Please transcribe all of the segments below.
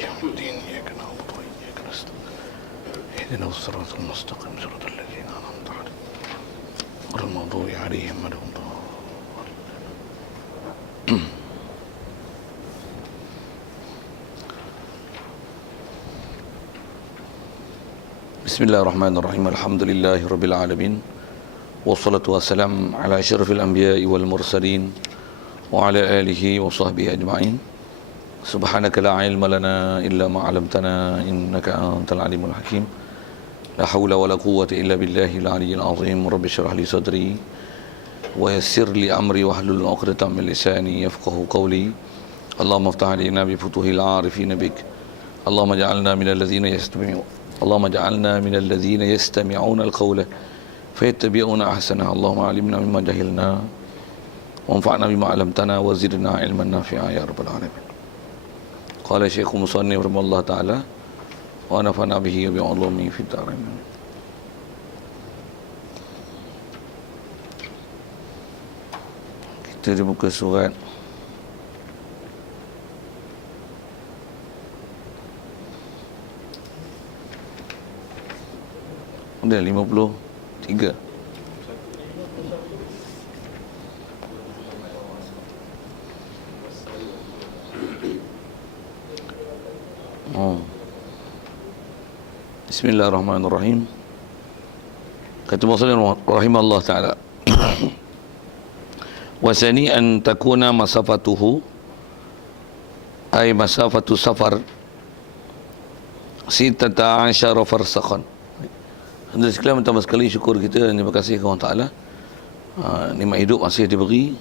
يوم الدين إياك نعبد وإياك نستعين اهدنا الصراط المستقيم صراط الذين أنعمت عليهم غير المغضوب عليهم ولا الضالين. بسم الله الرحمن الرحيم الحمد لله رب العالمين والصلاة والسلام على أشرف الأنبياء والمرسلين وعلى آله وصحبه أجمعين. سبحانك لا علم لنا إلا ما علمتنا إنك أنت العليم الحكيم. لا حول ولا قوة إلا بالله العلي العظيم. رب اشرح لي صدري ويسر لي أمري واحلل عقدة من لساني يفقهوا قولي. اللهم افتح علينا بفتوح العارفين بك. اللهم اجعلنا من الذين يستمعون القول فيتبعون أحسنه. اللهم علمنا مما جهلنا وانفعنا بما علمتنا وزدنا علما نافعا يا رب العالمين. قال الشيخ المصنف رحمه الله تعالى ونفعنا به وبعلومه في الدارين. Kita di muka surat ada 53. Bismillahirrahmanirrahim. Kata Muslim rahimahullah ta'ala wasani an takuna masafatuhu ay masafatu safar sitata asyara farsakhan. Alhamdulillah sekalian, pertama sekali syukur kita dan terima kasih kepada Allah Ta'ala. Nikmat hidup masih diberi,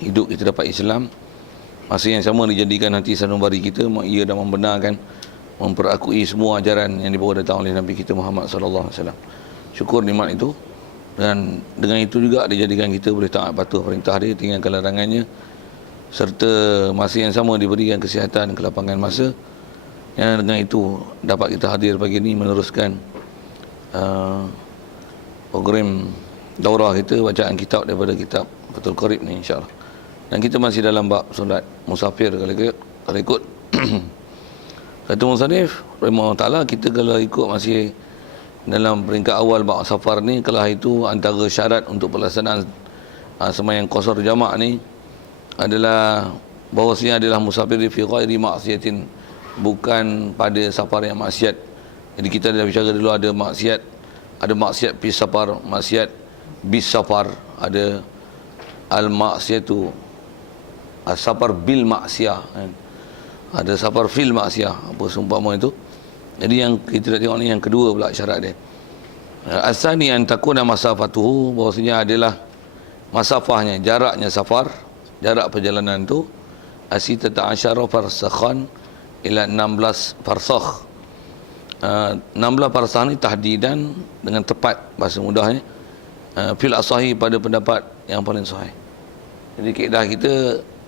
hidup kita dapat Islam, masih yang sama dijadikan nanti sanubari kita, ia dah membenarkan, memperakui semua ajaran yang dibawa datang oleh Nabi kita Muhammad sallallahu alaihi wasallam. Syukur nikmat itu, dan dengan itu juga dijadikan kita boleh taat patuh perintah dia, tinggalkan larangannya, serta masih yang sama diberikan kesihatan, kelapangan masa, yang dengan itu dapat kita hadir pagi ini meneruskan program daurah kita, bacaan kitab daripada kitab Fathul Qarib ni insya-Allah. Dan kita masih dalam bab solat musafir kalau ikut kata musannif rahimahullah taala, kita kalau ikut masih dalam peringkat awal bab safar ni, kalau itu antara syarat untuk pelaksanaan sembahyang qasar jamak ni adalah bahawasanya adalah musafir fi ghairi maksiatin, bukan pada safar yang maksiat. Jadi kita dah bicara dulu, ada maksiat fi safar, maksiat bis safar, ada al maksiatu safar bil maksiyah kan? Ada safar fil maksiyah, apa seumpama itu. Jadi yang kita tengok ni yang kedua pula syarat dia. Asani an takuna masafatuhu, bahawasanya adalah masafahnya, jaraknya safar, jarak perjalanan tu asitata asyara farsakhan ila 16 farsakh. 16 farsakh ni tahdidan dengan tepat, bahasa mudahnya fil asahi, pada pendapat yang paling sahih. Jadi kaedah kita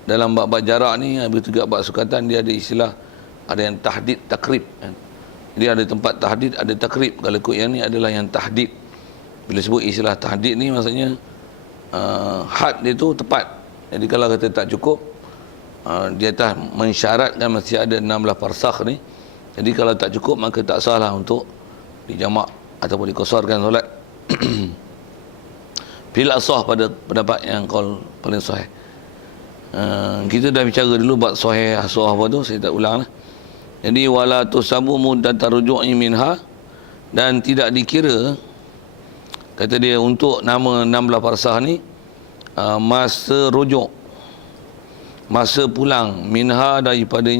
dalam bab jarak ni, habis juga bab sukatan, dia ada istilah, ada yang tahdid takrib kan. Jadi ada tempat tahdid, ada takrib. Kalau ikut yang ni adalah yang tahdid. Bila sebut istilah tahdid ni maksudnya had dia tu tepat. Jadi kalau kata tak cukup, dia atas mensyaratkan mesti ada 16 farsakh ni. Jadi kalau tak cukup maka tak salah untuk dijamak ataupun dikosarkan solat. Fil asah, pada pendapat yang qaul paling sahih. Kita dah bicara dulu bab sahih asah apa tu, saya tak ulang lah. Jadi wala tusabu muddat ruju'i minha, dan tidak dikira, kata dia, untuk nama 16 farsakh ni masa rujuk, masa pulang, minha, daripada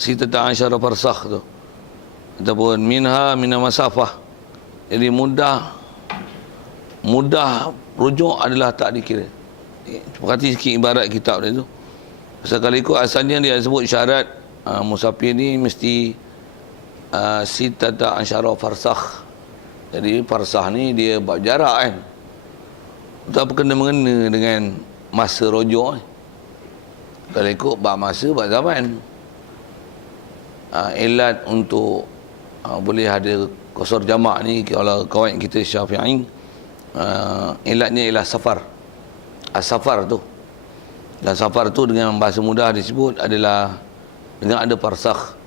sitata asyara farsakh tu, ataupun mina masafah. Jadi mudah rujuk adalah tak dikira. Perhati sikit ibarat kitab dia tu. Pasal kalau ikut asalnya dia sebut syarat musafir ni mesti sitata asyara farsakh. Jadi farsakh ni dia bab jarak kan, tak apa kena-mengena dengan masa rujuk kan. Kalau ikut bab masa, bab zaman, ilat untuk boleh ada qasar jamak ni, kalau kawan kita Syafi'i, ilatnya ialah safar. As-safar tu, dan safar tu dengan bahasa mudah disebut adalah dengan ada farsakh.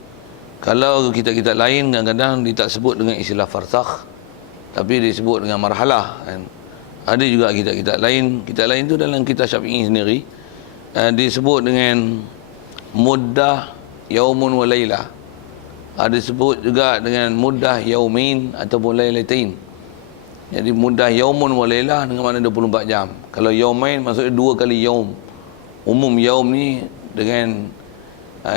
Kalau kitab-kitab lain kadang-kadang dia tak sebut dengan istilah farsakh, tapi disebut dengan marhalah kan. Ada juga kitab-kitab lain. Kitab lain tu dalam kitab Syafi'i sendiri disebut dengan muddah yaumun wa laylah. Ada sebut juga dengan muddah yaumin ataupun lailatain. Jadi muddah yaumun wa laylah dengan makna 24 jam. Kalau yaumain maksudnya 2 kali yaum. Umum yaum ni dengan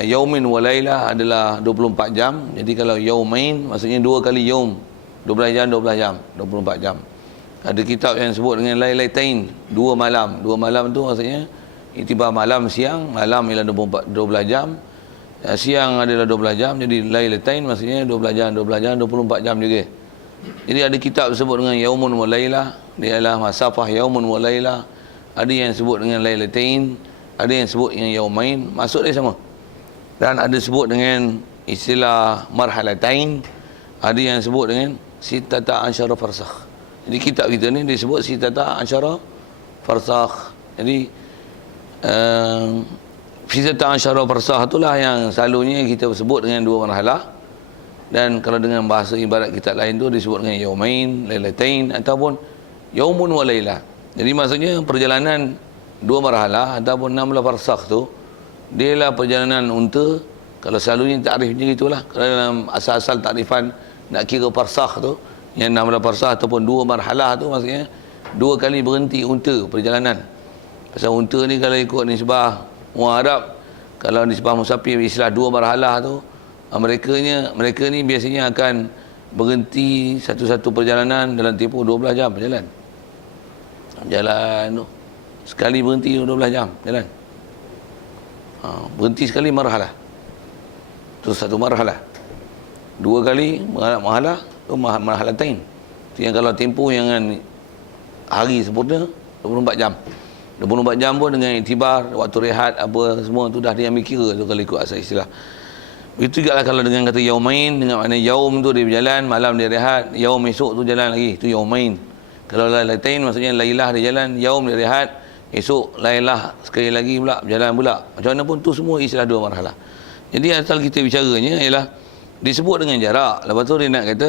yaumin wa laylah adalah 24 jam. Jadi kalau yaumain maksudnya 2 kali yaum. 12 jam 12 jam, 24 jam. Ada kitab yang sebut dengan lailatain, 2 malam. 2 malam tu maksudnya iktibar malam siang, malam ialah 12 jam. Siang adalah 12 jam, jadi lailatain maksudnya 12 jam 12 jam 24 jam juga. Jadi ada kitab sebut dengan yaumun wa laylah, dia adalah masafah yaumun wa laylah. Ada yang sebut dengan lailatain, ada yang sebut dengan yaumain, maksud dia sama. Dan ada sebut dengan istilah marhalatain, ada yang sebut dengan sitata asyara farsakh. Jadi kitab kita ni disebut sitata asyara farsakh. Jadi sitata asyara farsakh itulah yang selalunya kita sebut dengan 2 marhalah. Dan kalau dengan bahasa ibarat kitab lain tu disebut dengan yaumain, lailatain ataupun yaumun wa laylah. Jadi maksudnya perjalanan 2 marhalah ataupun 16 farsakh tu dia lah perjalanan unta. Kalau selalunya takrif macam itulah. Kalau dalam asal-asal takrifan nak kira farsakh tu, yang 16 farsakh ataupun 2 marhalah tu maksudnya 2 kali berhenti unta perjalanan. Pasal unta ni kalau ikut nisbah orang Arab, kalau nisbah musafir istilah 2 marhalah tu, mereka ni biasanya akan berhenti satu-satu perjalanan dalam tempoh 12 jam berjalan. Jalan tu sekali berhenti 12 jam jalan. Berhenti sekali marhalah. Tu satu marhalah. 2 kali marhalah tu marhalatain. Tu yang kalau tempoh yang hari sempurna 24 jam. 24 jam pun dengan iktibar waktu rehat apa semua tu dah diambil kira tu kalau ikut asal istilah. Begitu juga lah kalau dengan kata yaumain, dengan makna yaum tu dia berjalan, malam dia rehat, yaum esok tu jalan lagi, tu yaumain. Kalau lailatain maksudnya lailah dia jalan, yaum dia rehat, esok lailah sekali lagi pula berjalan pula. Macam mana pun tu semua istilah 2 marhalah. Jadi asal kita bicaranya ialah disebut dengan jarak. Lepas tu dia nak kata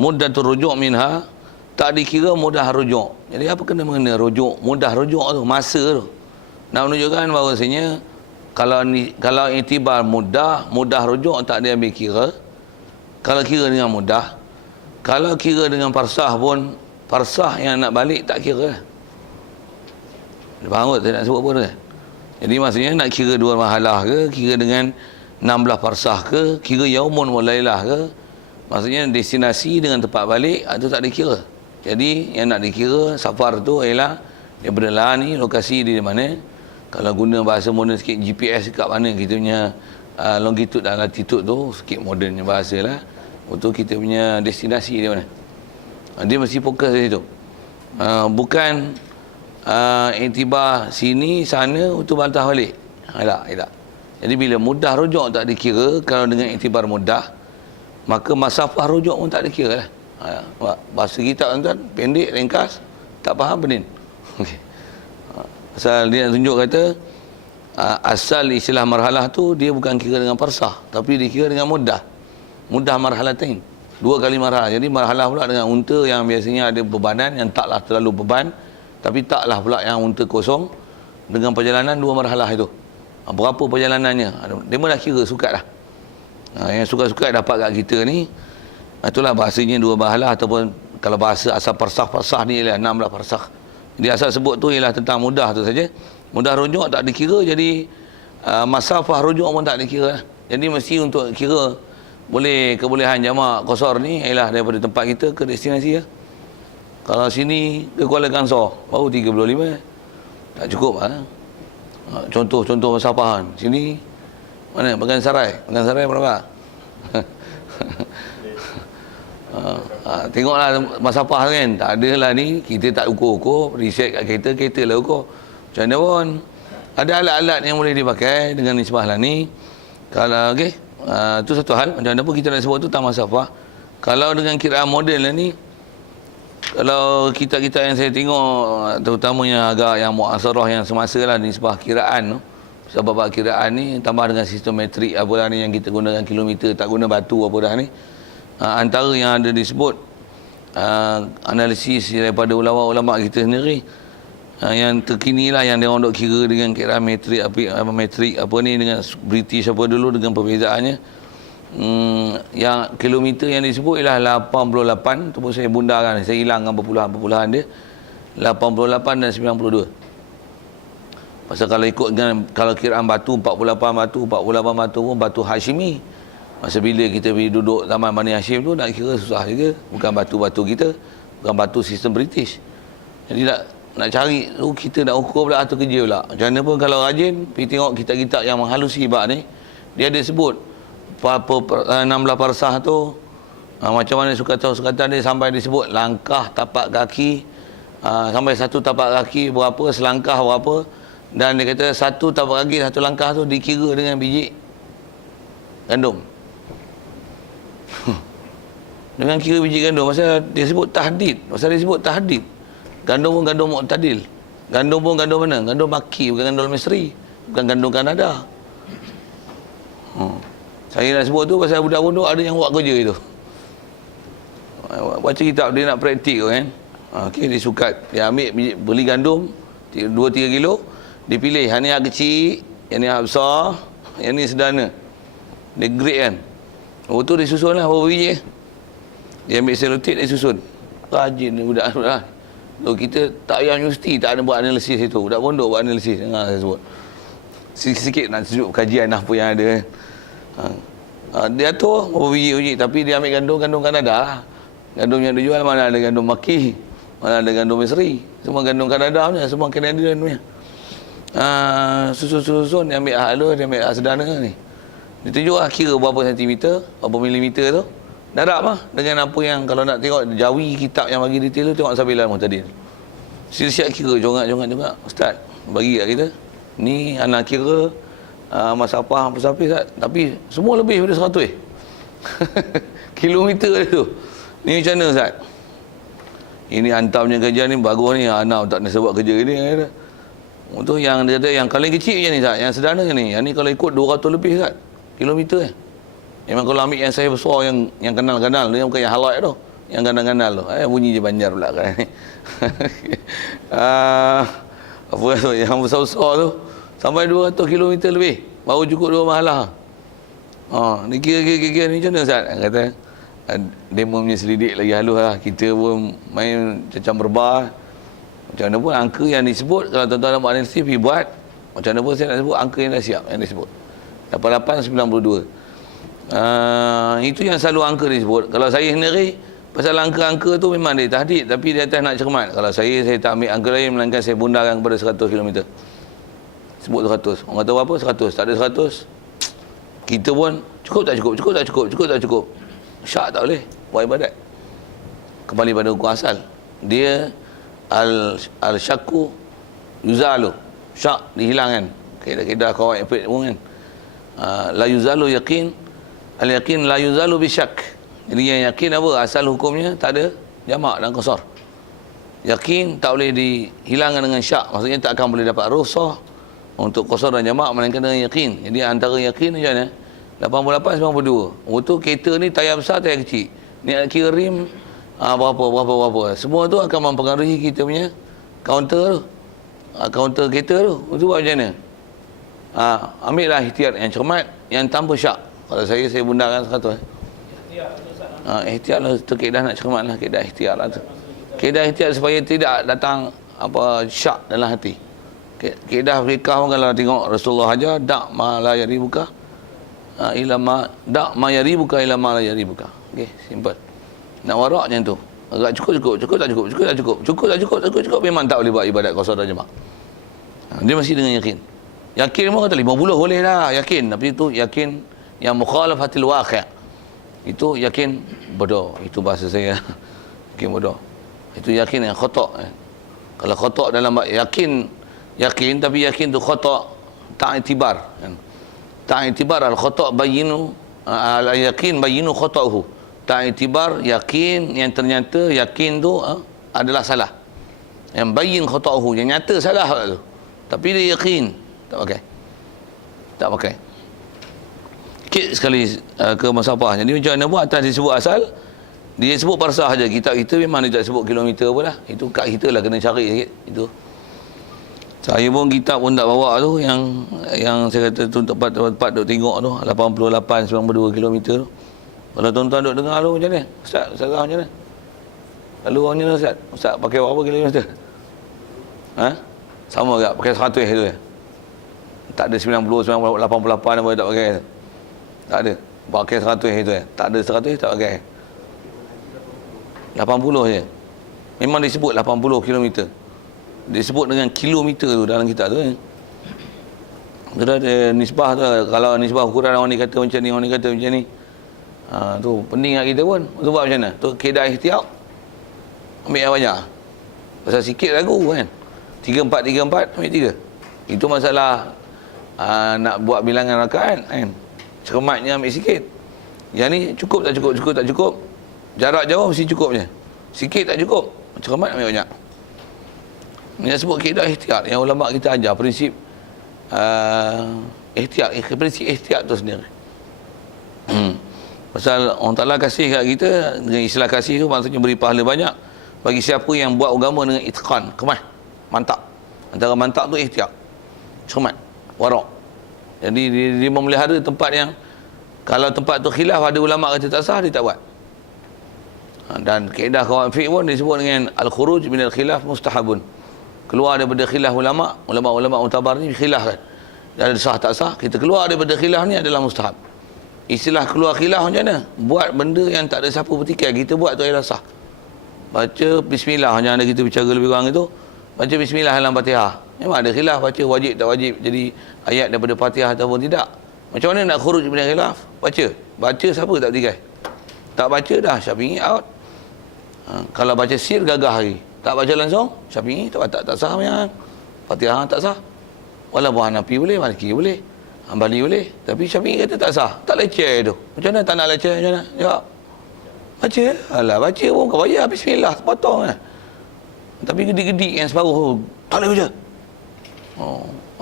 muddatur rujuk minha, tak dikira mudah rujuk. Jadi apa kena mengena rujuk? Mudah rujuk tu masa tu. Nak menunjukkan bahawasanya kalau iktibar mudah rujuk tak dia ambil kira. Kalau kira dengan mudah, kalau kira dengan farsakh pun, farsakh yang nak balik tak kira. Faham tak saya nak sebut apa tu? Jadi maksudnya nak kira 2 marhalah ke, kira dengan 16 farsakh ke, kira yaumun wa laylah ke, maksudnya destinasi dengan tempat balik itu tak dikira. Jadi yang nak dikira safar tu ialah daripada lah ni lokasi di mana. Kalau guna bahasa moden sikit, GPS kat mana kita punya longitude dan latitude tu, sikit modernnya bahasa lah, untuk kita punya destinasi di mana. Dia mesti fokus di situ. Bukan iktibar sini sana untuk bantah balik. Tak. Jadi bila mudah rujuk tak dikira, kalau dengan iktibar mudah, maka masafah rujuk pun tak dikira lah. Bahasa kita tuan-tuan pendek, ringkas, tak faham penin. Okay. Asal dia tunjuk kata asal istilah marhalah tu dia bukan kira dengan farsakh, tapi dikira dengan mudah marhalatain, 2 kali marhalah. Jadi marhalah pula dengan unta yang biasanya ada bebanan yang taklah terlalu beban, tapi taklah pula yang unta kosong, dengan perjalanan 2 marhalah itu. Berapa perjalanannya dia pun dah kira sukat lah. Yang sukat-sukat dapat kat kita ni, itulah bahasanya 2 marhalah, ataupun kalau bahasa asal farsakh ni ialah 16 farsakh. Jadi asal sebut tu ialah tentang mudah tu saja. Mudah rujuk tak dikira, jadi masafah rujuk pun tak dikira. Jadi mesti untuk kira kebolehan jamak qasar ni ialah daripada tempat kita ke destinasi ya. Kalau sini ke Kuala Kangsar baru 35, tak cukup contoh masafahan. Sini mana Pekan Sarai berapa? Tengoklah masafah kan, tak ada lah ni, kita tak ukur-ukur, reset kat kereta lah ukur. Macam mana pun ada alat-alat yang boleh dipakai dengan nisbah lah ni. Kalau okey, tu satu hal. Macam mana pun kita nak sebut tu tak masafah. Kalau dengan kiraan moden lah ni, kalau kita yang saya tengok, terutamanya agak yang muasarah yang semasa lah nisbah kiraan tu, Sebab bab kiraan ni tambah dengan sistem metrik apa dah ni yang kita gunakan kilometer, tak guna batu apa dah ni. Antara yang ada disebut analisis daripada ulama-ulama kita sendiri, yang terkini lah yang dia orang dok kira dengan kiraan metrik apa ni dengan British apa dulu dengan perbezaannya. Yang kilometer yang disebut ialah 88, tu pun saya bundarkan, saya hilangkan perpuluhan dia. 88 dan 92. Pasal kalau ikut dengan, kalau kiraan batu 48 batu pun batu Hashimi. Masa bila kita pergi duduk zaman Bani Hashim tu, nak kira susah juga. Bukan batu-batu kita, bukan batu sistem British. Jadi nak cari tu, kita nak ukur pula atau kerja pula. Macam mana pun kalau rajin pergi tengok kitab-kitab yang menghalusi bab ni, dia ada sebut 16 parsah tu, macam mana sukatan dia sampai disebut langkah tapak kaki, sampai satu tapak kaki berapa, selangkah berapa. Dan dia kata satu tapak kaki, satu langkah tu dikira dengan biji gandum. Dengan kira biji gandum. Pasal dia sebut tahdid. Gandum pun gandum mu'tadil. Gandum pun gandum mana? Gandum Maki, bukan gandum Misri. Bukan gandum Kanada. Saya nak sebut tu pasal budak-budak ada yang buat kerja itu. Baca kitab dia nak praktik kan. Okey, dia sukat. Dia ambil beli gandum 2-3 kilo. Dia pilih, yang ni yang kecil, yang ni yang besar, yang ni sederhana. Dia grade kan. Oh tu dia susun lah, berapa biji. Dia ambil selotip, dia susun. Rajin ni budak-budak. So, kita tak payah universiti, tak ada buat analisis itu. Budak pondok buat analisis. Dengar saya sebut. Sikit-sikit nak tunjuk kajian apa yang ada kan. Dia atur berapa biji. Tapi dia ambil gandum Kanada lah. Gandum yang dia jual, mana ada gandum Maki, mana ada gandum Misri. Semua gandum Kanada punya, semua Canadian punya. Susun dia ambil halus, dia ambil sederhana ni. Dia tunjuk lah kira berapa sentimeter, berapa milimeter tu. Darab lah dengan apa yang kalau nak tengok jawi kitab yang bagi detail tu, tengok Sabilan Muhtadin. Siap-siap kira, jongat Ustaz bagi kat kita. Ni anak kira masafah apa Ustaz. Tapi semua lebih daripada 100 kilometer tu. Ni macam mana Ustaz? Ini hantar punya kerja ni bagus ni, anak tak nak sebab kerja ni kata. Untuk yang dia kata yang paling kecil je ni Zat, yang sederhana ni. Yang ni kalau ikut 200 lebih Zat, kilometer Memang kalau ambil yang saya besar, yang kenal-kenal, dia bukan yang halai tu, yang kenal-kenal tu. Bunyi je Banjar pula kan. Apa tu, yang besar-besar tu sampai 200 kilometer lebih baru cukup 2 mahalah. Ni kira-kira ni macam mana Zat? Kata demo punya selidik lagi halus lah. Kita pun main macam berbar. Macam mana pun angka yang disebut, kalau tuan-tuan nak buat analisis, pergi buat. Macam mana pun saya nak sebut, angka yang dah siap yang disebut 8892. Itu yang selalu angka disebut. Kalau saya sendiri, pasal angka-angka tu memang dia tahdid, tapi dia atas nak cermat. Kalau saya tak ambil angka lain, melainkan saya bundarkan kepada 100 km. Sebut 100. Orang kata apa? 100. Tak ada 100. Kita pun, cukup tak cukup. Syak tak boleh buat ibadat. Kembali pada hukum asal. Dia al-syakku yuzalu, syak dihilangkan. Kaedah qawaid fiqh pun kan. La yuzalu yaqin, al-yaqin la yuzalu bisyak. Jadi yang yakin apa? Asal hukumnya tak ada jamak dan qasar. Yakin tak boleh dihilangkan dengan syak. Maksudnya tak akan boleh dapat rukhsah untuk qasar dan jamak melainkan dengan yakin. Jadi antara yakin macam mana? 88 92. Untuk kereta ni tayar besar, tayar kecil. Ni kira rim berapa. Semua tu akan mempengaruhi kita punya kaunter tu. Kaunter kereta tu. Itu buat macam mana? Ambil lah ikhtiar yang cermat, yang tanpa syak. Kalau saya bundarkan 100. Ikhtiar lah tu, kaedah nak cermat lah, kaedah ikhtiar lah tu. Kaedah ikhtiar supaya tidak datang syak dalam hati. Kaedah fiqah pun kalau tengok Rasulullah ajar, dak ma la yaribuka ila ma dak ma yaribuka ila ma la yaribuka. Okey, simple. Nak warak macam tu. Agak cukup tak cukup memang tak boleh buat ibadat qasar dan jamak. Dia mesti dengan yakin. Yakin pun kata 50 boleh lah yakin, tapi itu yakin yang mukhalafatil waqi'. Itu yakin bodoh, itu bahasa saya. Yakin bodoh. Itu yakin yang khata'. Kalau khata' dalam yakin tapi yakin tu khata' tak iktibar kan. Tak iktibar al-khata' bayyinu al-yakin bayyinu khata'uhu. Tak iktibar yakin yang ternyata yakin tu adalah salah. Yang bayyin khata'uhu, yang nyata salah tu. Tapi dia yakin tak pakai. tak pakai. Sikit sekali ke masafah. Jadi macam mana pun atas disebut asal, dia sebut parsah saja. Kitab kita memang dia tak sebut kilometer pun lah. Itu kat kita lah kena cari sikit. Itu. Saya pun kitab pun tak bawa tu, yang saya kata tu tempat duk tengok tu 88-92 kilometer tu. Kalau tuan-tuan duk dengar tu macam mana? Ustaz macam mana? Lalu orang mana Ustaz? Ustaz pakai berapa kilometer? Ha? Sama tak? Pakai 100 tu ya? Tak ada 90, 90, 88 apa tak pakai. Tak ada. Pakai 100 tu ya? Tak ada 100 tak pakai. 80 je. Memang disebut 80 kilometer. Disebut dengan kilometer tu dalam kitab tu. Dia ada nisbah tu. Kalau nisbah ukuran orang ni kata macam ni, orang ni kata macam ni. Tu pening kat kita pun. Tu buat macam mana? Tu kaedah ihtiyat. Ambil yang banyak. Pasal sikit lagu kan. 34, ambil 3. Itu masalah nak buat bilangan rakaat kan. Cermatnya ambil sikit. Yang ni cukup tak cukup, cukup tak cukup. Jarak jauh mesti cukup je. Sikit tak cukup. Cermat ambil banyak. Yang sebut kaedah ihtiyat. Yang ulama kita ajar prinsip ihtiyat. Prinsip ihtiyat tu sendiri. Pasal Allah Ta'ala kasih kat kita, dengan istilah kasih tu maksudnya beri pahala banyak bagi siapa yang buat agama dengan itqan, kemah, mantap. Antara mantap tu ihtiyat, cermat, warak. Jadi dia memelihara tempat yang kalau tempat tu khilaf, ada ulama kata tak sah, dia tak buat. Dan kaedah kawan fiqh pun disebut dengan al-khuruj min al-khilaf mustahabun. Keluar daripada khilaf ulama mutabar ni khilaf kan. Ada sah tak sah, kita keluar daripada khilaf ni adalah mustahab. Istilah keluar khilaf macam mana? Buat benda yang tak ada siapa bertikai, kita buat tu adalah sah. Baca bismillah, macam mana kita bicara lebih kurang itu. Baca bismillah dalam Fatihah. Memang ada khilaf, baca wajib tak wajib jadi ayat daripada Fatihah ataupun tidak. Macam mana nak khuruj min khilaf? Baca siapa tak bertikai. Tak baca dah Syafi'i out. Kalau baca sir gagah lagi. Tak baca langsung Syafi'i tak sah memang. Fatihah tak sah. Walaupun Hanafi boleh, Maliki boleh, Hambali boleh, tapi Syafi'i kata tak sah. Tak leceh tu. Macam mana tak nak leceh? Macam mana? Jawab. Baca. Alah, baca pun kau bayar bismillah, potong lah. Tapi gedik-gedik yang separuh, tak boleh baca.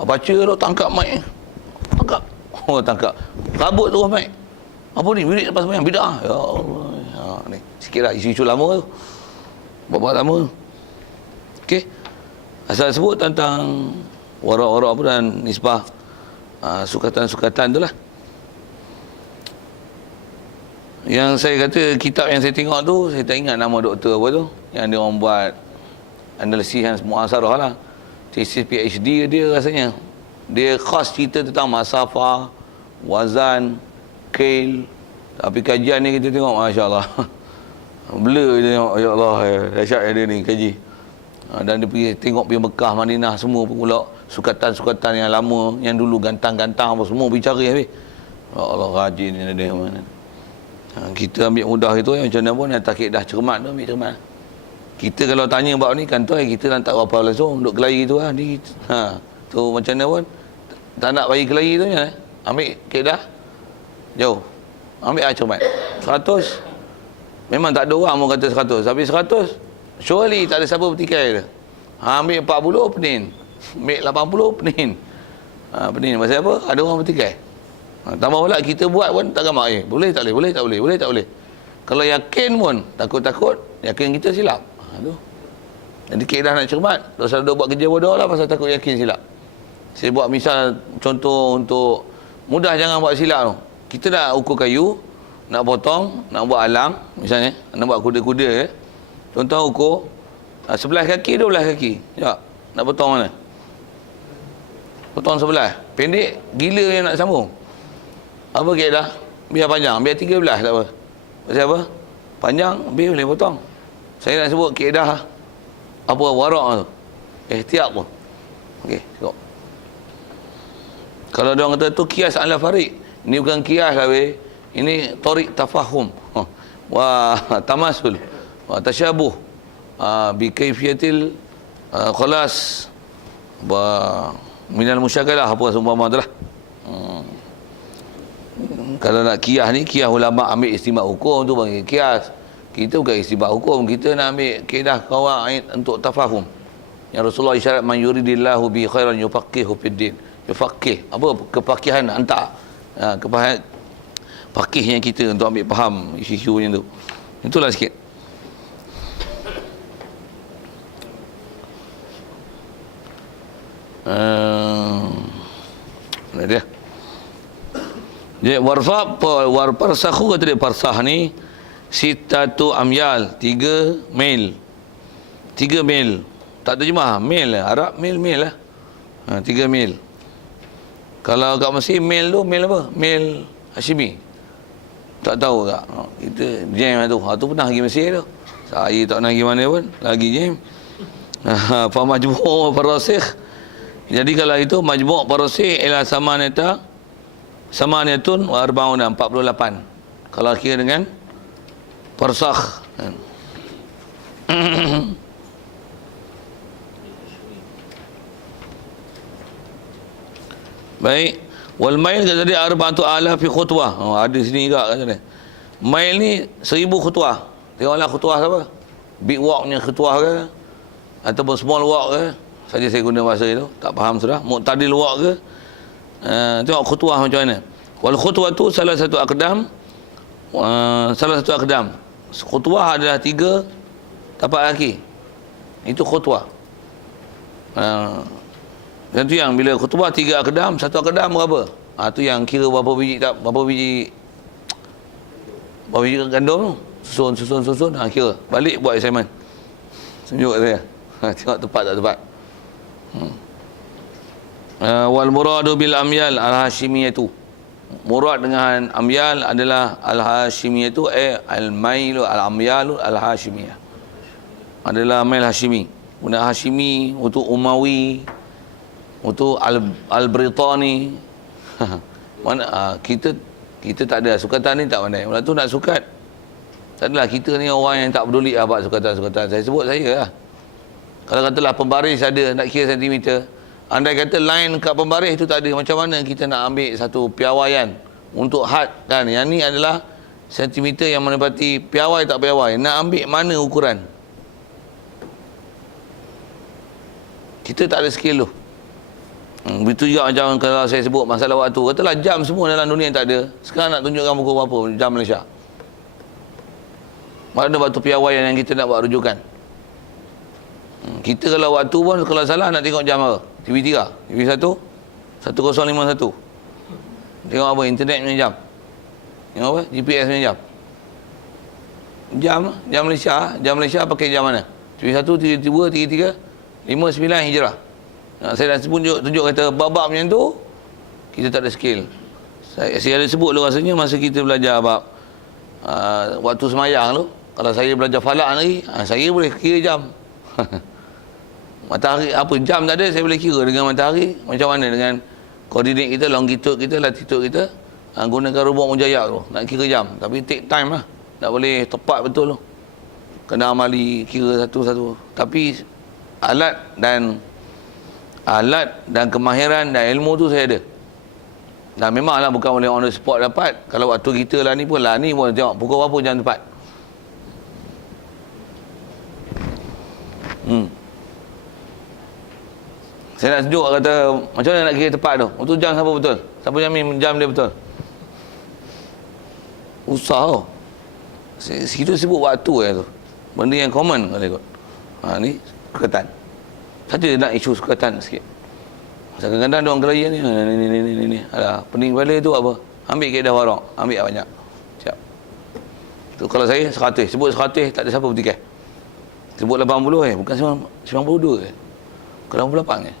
Baca tu, tangkap mic. Tangkap. Tangkap. Rabut terus mic. Apa ni? Wirid lepas sembahyang. Bid'ah. Ya Allah. Ni. Sikit lah isu-isu lama tu. Bapak lama tu. Okey. Asal sebut tentang warak-warak apa dan nisbah sukatan-sukatan tu lah. Yang saya kata kitab yang saya tengok tu, saya tak ingat nama doktor apa tu, yang dia orang buat analisis yang muasarah lah, tesis PhD dia rasanya. Dia khas cerita tentang masafah, wazan, kail. Tapi kajian ni kita tengok, Masya Allah. Blur je tengok, Ya Allah, dahsyat dia ni kaji. Dan dia pergi tengok pergi Mekah, Madinah semua pula sukatan-sukatan yang lama, yang dulu gantang-gantang apa semua bicara habis. Ya Allah, rajin dia mana. Kita ambil mudah itu macam mana pun, yang takik dah cermat tu ambil cermat. Kita kalau tanya bab ni kan kita tak apa langsung duk kelahi tu lah ni. Tu macam mana pun tak nak bagi kelahi tu je. Ambil kedah jauh. Ambil cermat 100. Memang tak ada orang mau kata 100. Tapi 100 surely tak ada siapa bertikai dia. Ambil 40 penin. Ambil 80 penin. Penin pasal apa? Ada orang bertikai. Tambah pula kita buat pun tak gamak. Boleh tak boleh, boleh tak boleh. Kalau yakin pun takut-takut, yakin kita silap. Tu. Jadi kaedah nak cermat, tak usah buat kerja bodoh lah pasal takut yakin silap. Saya buat misal contoh untuk mudah, jangan buat silap tu. Kita nak ukur kayu, nak potong, nak buat alang misalnya, nak buat kuda-kuda Contoh ukur sebelah kaki, 12 kaki. Ya, nak potong mana? Potong sebelah. Pendek gila yang nak sambung. Apa kaedah? Biar panjang, biar 13 tak apa. Pasal apa? Panjang, biar boleh potong. Saya nak sebut kaedah apa warak tu. Ihtiyat pun. Okey, tengok. Kalau dia orang kata tu kias ala farid. Ini bukan kias lah weh. Ini tariq tafahum. Wah, tamasul. Wah, tasyabuh. Bi kaifiyatil khalas. Wah, minal musyakalah apa seumpama tu lah. Kalau nak kias ni, kias ulama ambil istimewa hukum tu bagi kias. Kita bukan istimewa hukum, kita nak ambil kaedah qawaid untuk tafahum. Yang Rasulullah isyarat man yuridillahu bi khairan yufaqihu fid din. Faqih. Apa kefakihan hantar. Kefakihan fakihnya kita untuk ambil faham isu-isu macam tu. Itulah sikit. Mana dia? Jadi war parsakhu kata dia, parsah ni sitatu amyal, 3 mil. 3 mil. Tak terjemah mil lah. Arab mil lah. 3 mil. Kalau kat Mesir mil tu mil apa? Mil Hashimi. Tak tahu tak? Kita jam tu. Tu pernah pergi Mesir tu. Saya tak nak pergi mana pun. Lagi jam. Fa majmu' farasikh. Jadi kalau itu majmu' farasikh ila samaniyatun wa arba'una, 48. Kalau kira dengan farsakh. Baik. Wal mail kata dia 4,000 khutwah. Ada sini juga kata dia. Mail ni 1,000 khutwah. Tengoklah khutwah apa? Big walk punya khutwah ke? Ataupun small walk ke? Saja saya guna bahasa itu. Tak faham sudah. Mu'tadil walk ke? Tengok khutwah macam mana. Wal khutwah tu salah satu akdam. Khutwah adalah 3 tapak kaki. Itu khutwah. Dan tu yang bila khutbah 3 akdam, 1 akdam berapa? Tu yang kira berapa biji gandum tu. Susun. Kira. Balik buat assignment. Tunjuk kat saya. Tengok tepat tak tepat. Wal muradu bil amyal al-hashimiyah tu. Murad dengan amyal adalah al-hashimiyah tu, al-mailu al-amyalu al-hashimiyah. Adalah mail Hashimi. Guna Hashimi untuk Umawi, untuk Al-Britani. Mana kita tak ada sukatan ni, tak pandai. Mula tu nak sukat. Tak adalah, kita ni orang yang tak peduli apa sukatan. Saya sebut saya lah. Kalau katalah pembaris ada nak kira sentimeter, andai kata line kat pembaris tu tak ada, macam mana kita nak ambil satu piawaian untuk had kan? Yang ni adalah sentimeter yang menepati piawai tak piawai. Nak ambil mana ukuran? Kita tak ada skill tu. Begitu juga macam kalau saya sebut masalah waktu. Katalah jam semua dalam dunia tak ada. Sekarang nak tunjukkan pukul berapa jam Malaysia. Mana waktu piawaian yang kita nak buat rujukan. Kita kalau waktu pun kalau salah nak tengok jam apa? TV3, TV1, 1051. Tengok apa? Internet punya jam. Tengok apa? GPS punya jam. Jam Malaysia pakai jam mana? TV1, TV2, TV3, 59 Hijrah. Saya dah tunjuk kata bab-bab macam tu kita tak ada skill. Saya ada sebut dulu rasanya masa kita belajar bab waktu semayang tu. Kalau saya belajar falak lagi, saya boleh kira jam. Matahari apa jam tak ada, saya boleh kira dengan matahari macam mana dengan koordinat kita, longitude kita, latitude kita. Gunakan robot mujayak tu nak kira jam, tapi take time lah. Tak boleh tepat betul tu. Kena amali kira satu-satu. Tapi alat dan kemahiran dan ilmu tu saya ada. Dan memanglah bukan boleh on the spot dapat. Kalau waktu kita lah ni pun tengok pukul berapa jam tepat. Saya nak tunjuk kata macam mana nak kira tepat tu. Itu jam siapa betul? Siapa jamin jam dia betul? Usah tau. Kita sebut waktu tu. Benda yang common kalau ikut. Ni sukatan. Saja nak isu sukatan sikit. Kadang-kadang dia orang kelayan ni. Alah, pening kepala tu apa? Ambil kaedah warak. Ambil banyak. Siap. Tu kalau saya 100. Sebut 100 tak ada siapa bertikai. Sebut 80 bukan 92 ke? Bukan 88 ke?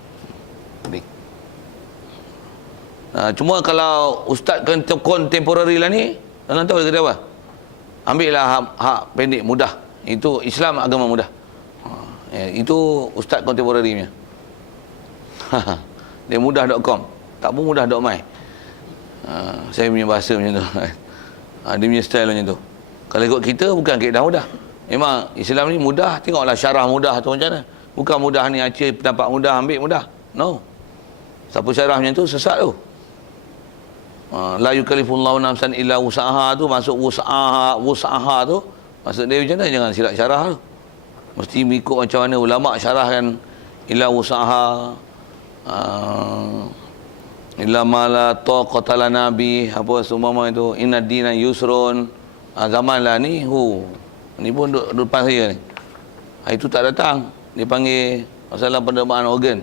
Cuma kalau ustaz contemporary lah ni, tuan tahu dia kata apa? Ambillah hak pendek mudah. Itu Islam agama mudah. Itu ustaz contemporary punya. Dia mudah.com. Tak pun mudah.my. Saya punya bahasa macam tu. Dia punya style macam tu. Kalau ikut kita bukan kaedah mudah. Memang Islam ni mudah. Tengoklah syarah mudah tu macam mana. Bukan mudah ni acah pendapat mudah ambil mudah. No. Siapa syarah macam tu sesat tu. La yukallifullahu nafsan illa wus'aha tu masuk wus'aha tu maksud dia macam mana, jangan silap syarah tu. Mesti mengikut macam mana ulama syarahkan illa wus'aha. illa ma la taqata lana bi, apa semua itu, inna dina yusrun. Zaman lah ni, ni pun duduk depan saya ni. Hari tu tak datang, dia panggil masalah penerimaan organ.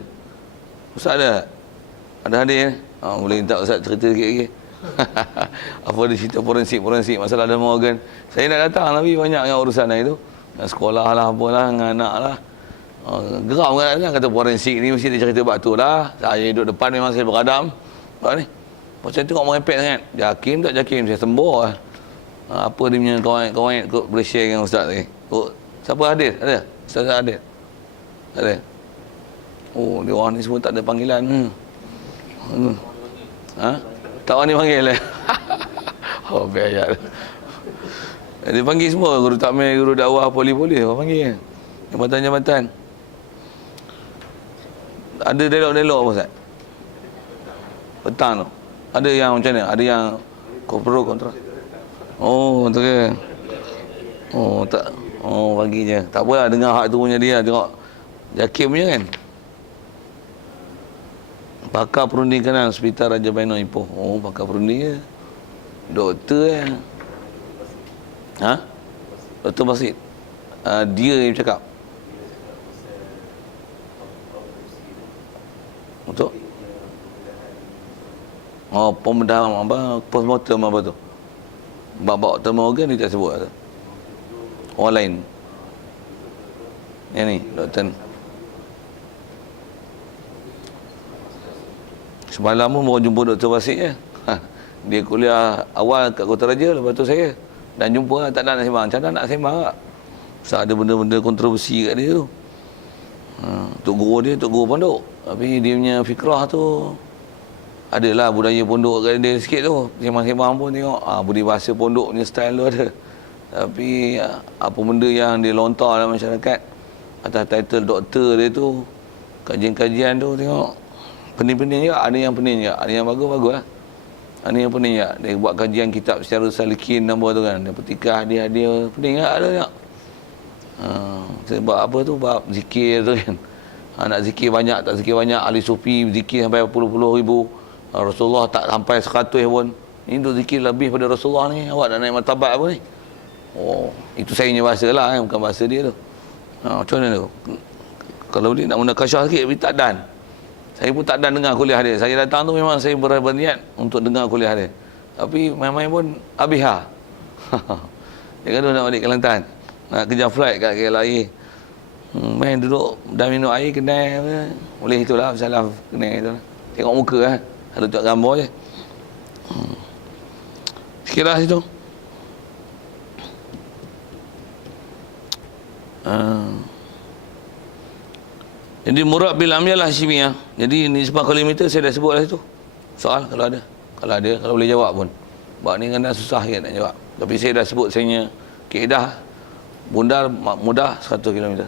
Ustaz ada? Ada hadir? Boleh minta Ustaz cerita sikit lagi. Apa dia cerita forensik masalah penerimaan organ. Saya nak datang tapi banyak yang urusan hari tu. Sekolah lah, apalah, dengan anak lah. Geram kan, kata forensik ni mesti dia cerita bab tu lah. Saya duduk depan memang saya beradam. Bab ni. Macam tengok merepek sangat. Jakim tak jakim, saya sembuh lah. Apa dia punya kawan-kawan ikut boleh share dengan Ustaz ni. Siapa hadir? Ada? Ustaz hadir? Ada? Dia orang ni semua tak ada panggilan. Tak orang ni panggil lah. Biar. Dia panggil semua, guru takmir, guru dakwah, poli-poli, orang panggil. Jabatan-jabatan. Ada dialog-dialog apa Ustaz? Petang tu. Ada yang macam mana? Ada yang pro kontra. Betul ke? Tak. Pagi je. Tak apalah, dengar hak tu punya dia. Tengok Jakim punya kan. Pakar perundingan Hospital Raja Baino Ipoh. Pakar perundingan. Doktor Doktor Basit. Dia yang cakap. Betul? Pembedahan apa? Postmortem apa tu? Bab-bab terma organ dia tak sebut tu. Orang lain. Yang ni, doktor. Semalam pun baru jumpa Dr. Basit je. Dia kuliah awal kat Kota Raja, lepas tu saya. Dan jumpa tak ada nak sembang. Macam mana nak sembang tak? Sebab ada benda-benda kontroversi kat dia tu. Tok guru dia, tok guru pondok. Tapi dia punya fikrah tu, adalah budaya pondok kat dia sikit tu. Sembang-sembang pun tengok, budi bahasa pondok punya style tu ada. Tapi apa benda yang dia lontar dalam masyarakat, atas title doktor dia tu, kajian-kajian tu tengok, pening-pening juga. Ada yang pening juga, ada yang bagus-bagus lah. Ada yang pening juga. Dia buat kajian kitab secara salikin nombor tu kan. Dia petikah dia pening juga ada tengok. Sebab apa tu, bab zikir tu kan. Nak zikir banyak, tak zikir banyak. Ahli sufi zikir sampai puluh-puluh ribu. Rasulullah tak sampai 100 pun. Ini tu zikir lebih pada Rasulullah ni. Awak nak naik martabat apa ni? Itu saya punya bahasa lah, bukan bahasa dia tu. Macam mana tu? Kalau dia nak menggunakan syah sikit, tapi tak dan. Saya pun tak dan dengar kuliah dia. Saya datang tu memang saya berniat untuk dengar kuliah dia. Tapi main-main pun habis lah. Dia kata nak balik Kelantan. Nak kejar flight kat KLIA. Main duduk dah minum air kedai apa. Boleh itulah masalah kedai tu. Tengok muka lah. Kalau tengok gambar je. Sikitlah situ. Jadi murad bil amyal Hashimiyah. Jadi nisbah kilometer saya dah sebut lah situ. Soal kalau ada. Kalau boleh jawab pun. Sebab ni kan dah susah kan nak jawab. Tapi saya dah sebut saya punya kaedah bundar mudah 100 km.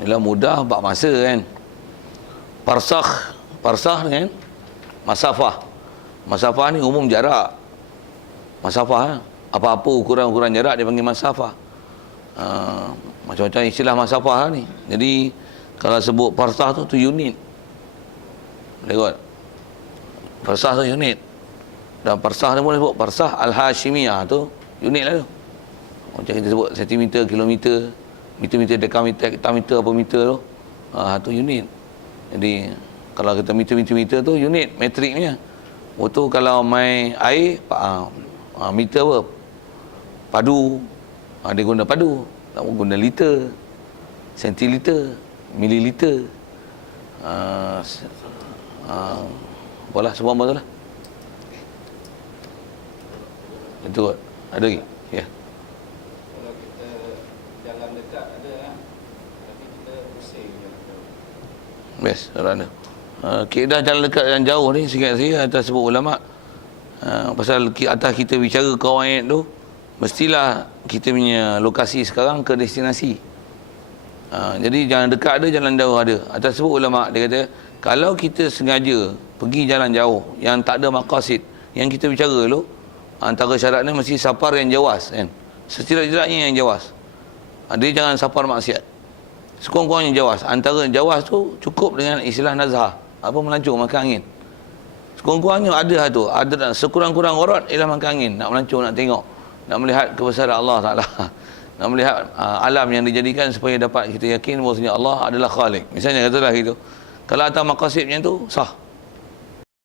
Ialah mudah bab masa kan. Parsakh kan. Masafah ni umum jarak. Masafah apa-apa ukuran-ukuran jarak dia panggil masafah. Macam-macam istilah masafah ni. Jadi kalau sebut parsakh tu unit. Boleh kot. Parsakh tu unit. Dan parsakh ni boleh sebut parsakh al-Hashimiyah tu unit lah tu. Macam kita sebut sentimeter, kilometer, meter, dekameter, hektameter, apa meter tu. Tu unit. Jadi kalau kita meter tu unit metriknya. Waktu kalau main air meter apa? Padu. Dia guna padu. Tak guna liter, sentiliter, mililiter. Apalah semua tu lah. Itu kot. Ada lagi? Ya. Kalau kita jalan dekat ada kan. Tapi kita pusing jalan jauh. Best, kalau ada. Kaedah jalan dekat dan jauh ni seingat saya atas sebut ulama. Pasal atas kita bicara kawan tu, mestilah kita punya lokasi sekarang ke destinasi. Jadi jalan dekat ada, jalan jauh ada. Atas sebut ulama dia kata, kalau kita sengaja pergi jalan jauh yang tak ada maqasid, yang kita bicara dulu, antara syaratnya mesti safar yang jawas kan. Setidak-tidaknya yang jawas. Dia jangan safar maksiat. Sekurang-kurangnya jawas. Antara jawas tu cukup dengan istilah nazhah. Apa melancong, makan angin. Sekurang-kurangnya ada tu. Ada sekurang-kurang aurat ialah makan angin. Nak melancong, nak tengok. Nak melihat kebesaran Allah Ta'ala. Nak melihat alam yang dijadikan supaya dapat kita yakin bahawasanya Allah adalah Khalik. Misalnya katalah gitu. Kalau atas maqasid macam tu, sah.